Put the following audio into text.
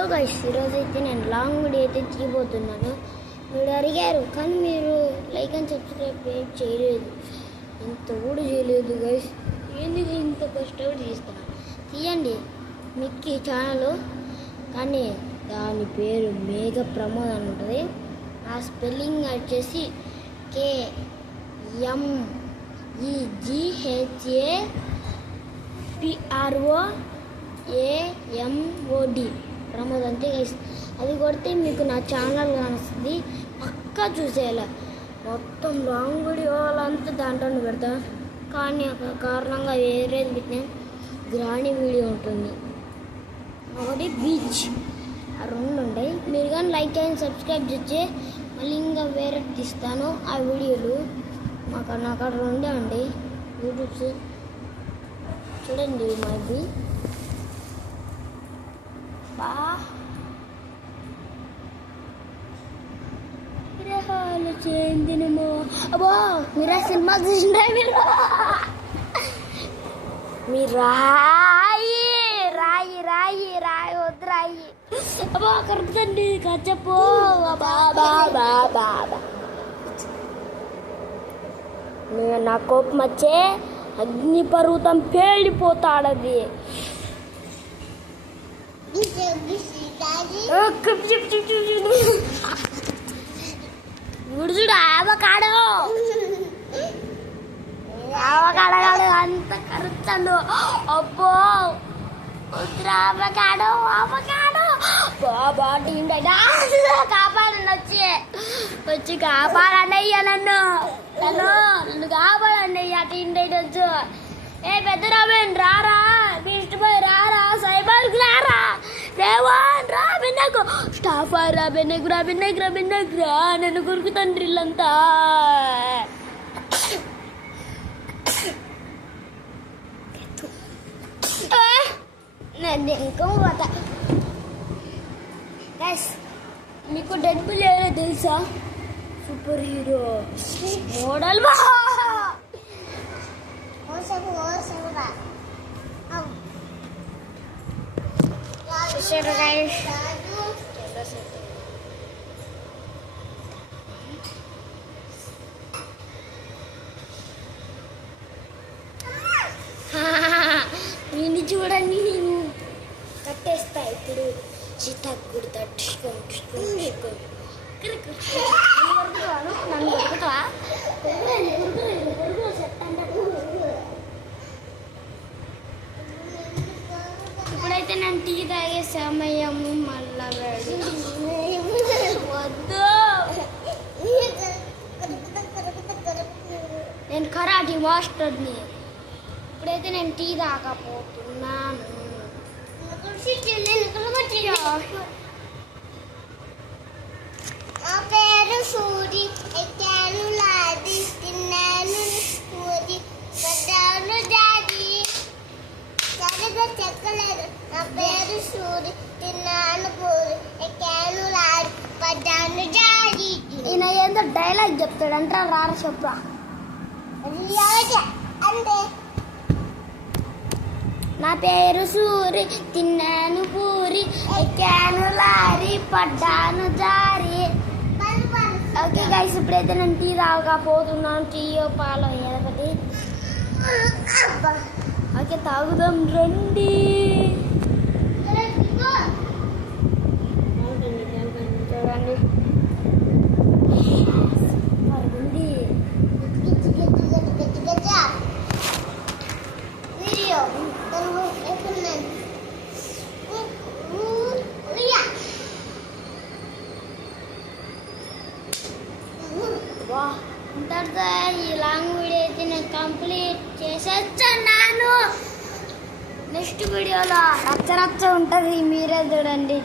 Hello guys, ఈరోజు అయితే నేను లాంగ్ వీడియో అయితే తీయబోతున్నాను. మీరు అడిగారు కానీ మీరు లైక్ అండ్ సబ్స్క్రైబ్ చేయలేదు, ఇంత కూడా చేయలేదు గైస్. ఎందుకు ఇంత కష్టపడి తీయండి మీకు ఈ ఛానల్, కానీ దాని పేరు మేఘ ప్రమోద్ అని ఉంటుంది. ఆ స్పెల్లింగ్ వచ్చేసి KMEGHAPROAMOD ప్రమోద్ అంతే గైస్. అది కొడితే మీకు నా ఛానల్ కానిస్తుంది, పక్కా చూసేయాలి. మొత్తం లాంగ్ వీడియోలంతా దాంట్లో పెడతా, కానీ ఒక కారణంగా వేరేది పెట్టినా గ్రాండ్ వీడియో ఉంటుంది, ఒకటి బీచ్. ఆ రెండు ఉంటాయి. మీరు కానీ లైక్ అండ్ సబ్స్క్రైబ్ చేస్తే మళ్ళీ ఇంకా వేరే తీస్తాను ఆ వీడియోలు. నాకు అక్కడ రెండే అండి యూట్యూబ్స్, చూడండి. మైబీ విరహాలు చెందినమో. అబ్బో, మీరు ఆ సినిమా చూసిండ్రా? మీరు రాయి రాయి రాయి రాయి వద్దు రాయి. అబ్బా కరెక్టండి, కచ్చపో. నా కోపం వచ్చే అగ్ని పర్వతం పేలిపోతాడది. చూడు ఆవకాడో ఆవకాడగాడు అంత కరుస్తాడు. అబ్బో ఆవకాడో ఆవకాడో బాబా కాపాడండి, వచ్చి కాపాడండి అయ్యా, నన్ను కాపాడండి అయ్యా. టీం వచ్చు. ఏ పెద్ద రాబేన్ రారా, బీస్ట్ బాయ్ రారా, సైబర్కి రారా, రేవాన్ రా, బిన్నకు స్టాఫ్ రా, బిన్నకు రా, నన్ను కొరుకుతాను డ్రిల్లంతా. నేను ఇంకా పోతా గైస్. మీకు డెడ్ పుల్ ఏదో తెలుసా? Super hero model. నేను చూడండి, నేను కట్టేస్తా ఇప్పుడు. సీతాకుడు నన్ను కొడుకుతా. ఇప్పుడైతే నేను టీ తాగే సమయం. మళ్ళా వద్దు, నేను కరాటీ మాస్టర్ని. ఇప్పుడైతే నేను టీ తాగపోతున్నాను. నా పేరు సూరి, ఎక్కాను లాది, తిన్నాను పూరి, పడ్డాను జారి, సరిగా చెక్కలేదు. నా పేరు సూరి, తిన్నాను పూరి, ఎక్కాను లాది, పడ్డాను జారి. ఈయన ఏందో డైలాగ్ చెప్తాడంటారా? రారా చెప్పరా అంటే. నా పేరు సూరి, తిన్నాను పూరి, ఎక్కాను లారీ, పడ్డాను జారి. ఓకే గైస్, ఇప్పుడైతే నేను టీ తాగకపోతున్నాను. టీయో పాలో ఏదొకటి. ఓకే తాగుదాం రండి. చూడండి ఇంతటితో ఈ లాంగ్ వీడియో అయితే నేను కంప్లీట్ చేసేస్తున్నాను. నెక్స్ట్ వీడియోలో రచ్చ ఉంటుంది, మీరే చూడండి.